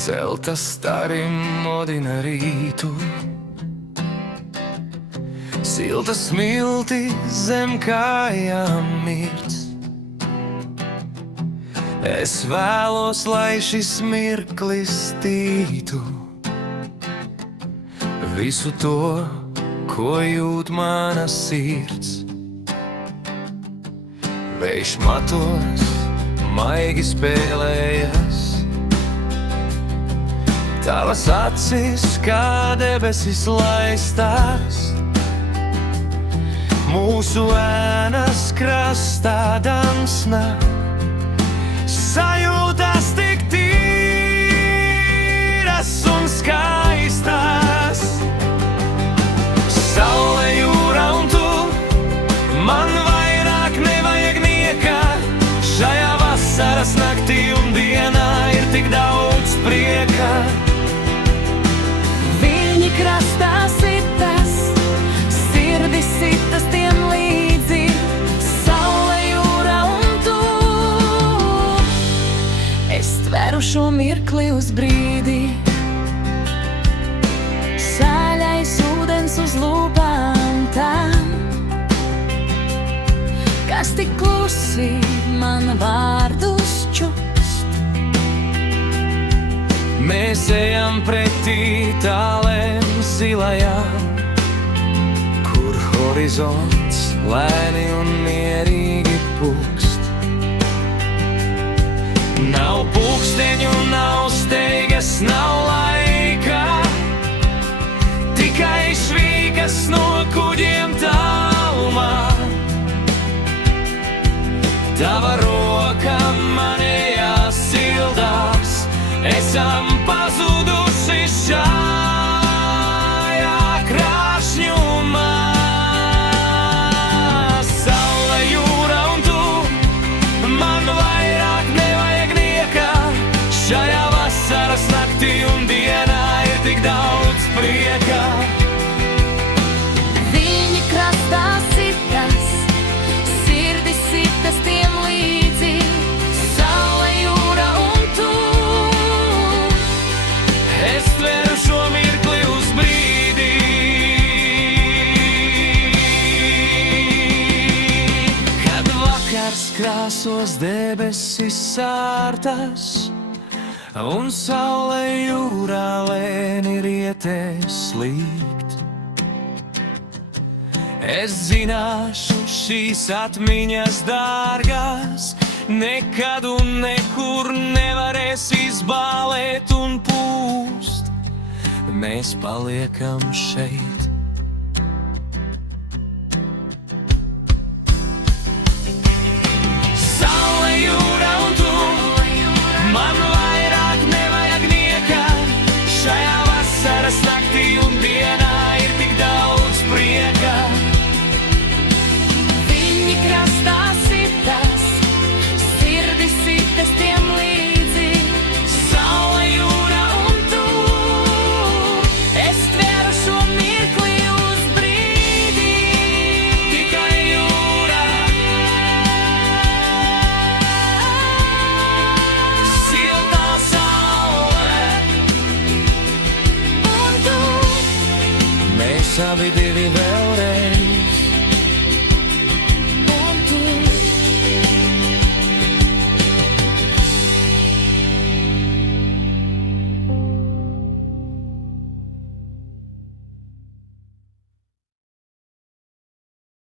Zelta starim modina rītu, silta smilti zem kājām mirts. Es vēlos, lai šis mirklis tītu visu to, ko jūt mana sirds. Vējš matos maigi spēlējas, tavas acis kā debesis laistās, mūsu ēnas krastā dansna, sajūtas tik tīras un skaistas. Saule, jūra un tu, man vairāk nevajag nieka. Šajā vasaras naktī un dienā ir tik daudz prieka. Viņi krastā sitas, sirdis sitas tiem līdzi. Saule, jūra un tu, es tveru šo mirkli uz brīdi. Sāļais ūdens uz lūpām tām, kas tik klusi man vārdus čukst. Mēs ejam pretī tālēm zilajām, kur horizonts lēni un mierīgi pukst. Nav pulksteņu, nav steigas, nav laika, tikai švīkas no kuģiem tālumā. Tava roka manējā sildās, esam pazuduši šajā krāšņumā. Saule, jūra un tu, man vairāk nevajag nieka. Šajā vasaras naktī un dienā ir tik daudz prieka. Viņi krastā sitas, sirdis sitas tiem līdzi. Saule, jūra un tu, Es tveru šo mirkli uz brīdi. Kad vakars krāsos debesis sārtas un saule jūrā lēni rietēs slīgt, es zināšu, šīs atmiņas dārgās nekad un nekur nevarēs izbālēt un pūst. Mēs paliekam šeit. Saule, jūra un tu, man vairāk nevajag nieka. Šajā vasaras naktī un dienā ir tik daudz prieka. viņi krastā sitas, sirdis sitas tiem līdzi. Saule, jūra un tu, Es tveru šo mirkli uz brīdi. tikai jūra. Siltā saule, Un tu, mēs abi divi vēl